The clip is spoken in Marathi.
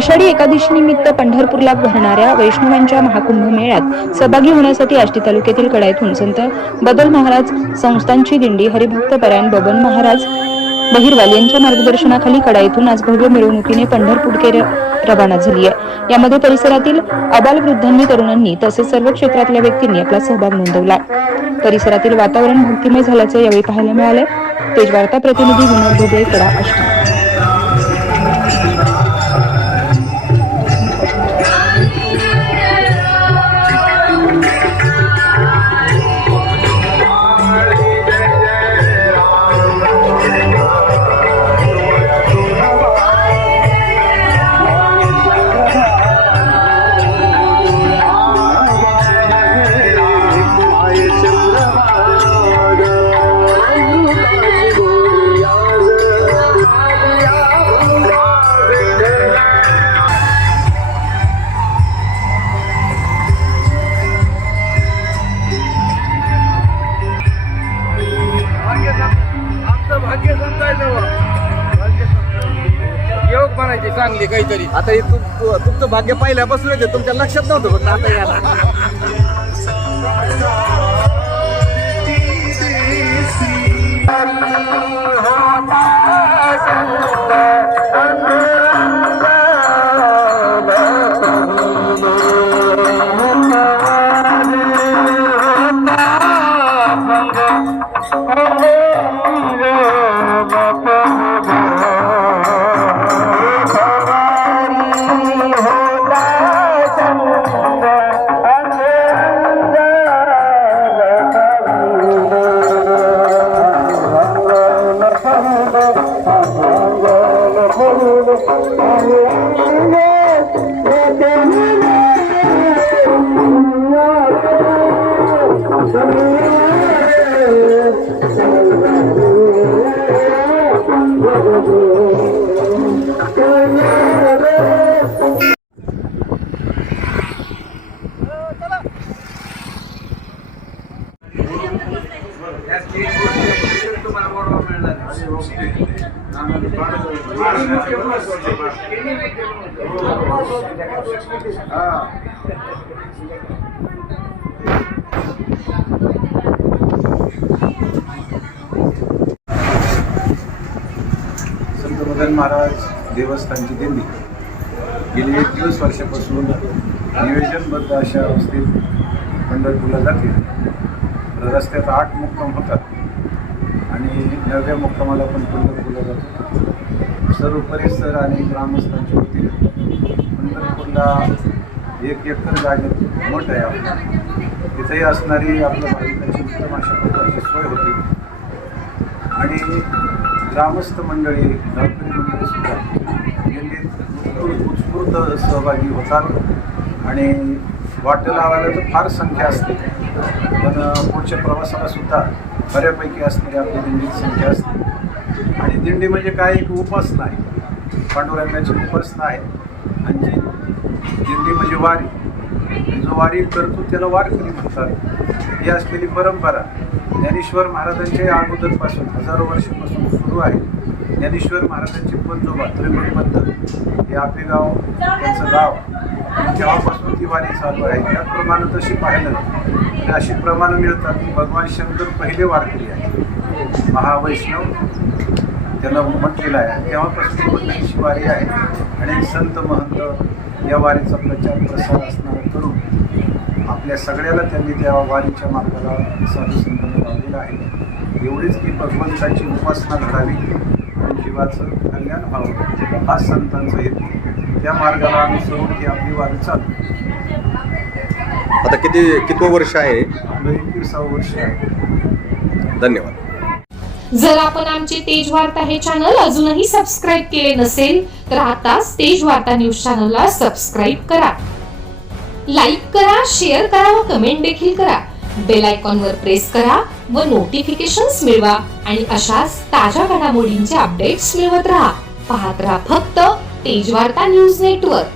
आषाढी एकादशी निमित्त पंढरपूरला भरणाऱ्या वैष्णवांच्या महाकुंभ मेळ्यात सहभागी होण्यासाठी आष्टी तालुक्यातील कडाईतून संत बदल महाराज संस्थांची दिंडी हरिभक्त परायण बबन महाराज बहिरवाल यांच्या मार्गदर्शनाखाली कडाईतून आज भव्य मिरवणुकीने पंढरपूरकडे रवाना झाली आहे. यामध्ये परिसरातील अबाल वृद्धांनी तरुणांनी तसेच सर्व क्षेत्रातल्या व्यक्तींनी आपला सहभाग नोंदवला. परिसरातील वातावरण भक्तिमय झाल्याचं यावेळी पाहायला मिळाले तेजवार्ता प्रतिनिधी विनोद भोबळे कडा आष्टी. म्हणायचे चांगले काहीतरी. आता हे तुम- तु- तुमचं भाग्य पाहिल्यापासून येते तुमच्या लक्षात नव्हतं पण आता याला That's beautiful. संत मदन महाराज देवस्थानची दिंडी. गेली एकवीस वर्षापासून नियोजनबद्ध अशा अवस्थेत पंढरपूरला जाते. रस्त्यात आठ मुक्काम होतात. आणि नव्या मुक्कामाला पण पंढरपूरला जातो. सर्व परिसर आणि ग्रामस्थांच्या वतीने पंढरपूरला एक एकर जागेत मोठं आहे आपलं. तिथेही असणारी आपल्या भाविकांची उत्तम अशा प्रकारची सोय होती. आणि ग्रामस्थ मंडळी गावकरी मंडळी सुद्धा उत्स्फूर्त सहभागी होतात. आणि वाटं लावायला तर फार संख्या असते. पण पुढच्या प्रवासाला सुद्धा बऱ्यापैकी असणारी आपली दिंडीची संख्या असते. आणि दिंडी म्हणजे काय? एक उपासना आहे पांडुरंगाची उपासना आहे. आणि दिंडी म्हणजे वारी. जो वारी करतो त्याला वारकरी म्हणतात. ही असलेली परंपरा ज्ञानेश्वर महाराजांच्या अगोदरपासून हजारो वर्षापासून सुरू आहे. ज्ञानेश्वर महाराजांचे पंजोबा त्रिमणी पद्धत हे आपेगाव त्यांचं गाव तेव्हापासून ती वारी चालू आहे. त्याचप्रमाणे तशी पाहिलं तर अशी प्रमाणं मिळतात की भगवान शंकर पहिले वारकरी आहे महावैष्णव त्याला म्हटलेलं आहे. तेव्हापासून पंढरीची वारी आहे आणि संत महंत या वारीचा प्रचार प्रसार असणारा करून आपल्या सगळ्याला त्यांनी त्या वारीच्या मार्गाला साधू संतांना लावलेलं आहे. एवढीच की भगवंताची उपासना घडावी. जीवाचं कल्याण व्हावं हा संतांचा हेतू. त्या मार्गाला अनुसरून ही आपली वारी चालू. आता किती कितवं वर्ष आहे? एकविसावं वर्ष आहे. धन्यवाद. जर आपण आमचे तेज वार्ता हे चॅनल अजूनही सबस्क्राईब केले नसेल तर आताच तेज वार्ता न्यूज चॅनलला सबस्क्राईब करा. लाईक करा शेअर करा व कमेंट देखील करा. बेल आयकॉनवर प्रेस करा व नोटिफिकेशन्स मिळवा आणि अशाच ताज्या घडामोडींचे अपडेट्स मिळवत राहा. पाहत राहा फक्त तेजवार्ता न्यूज नेटवर्क.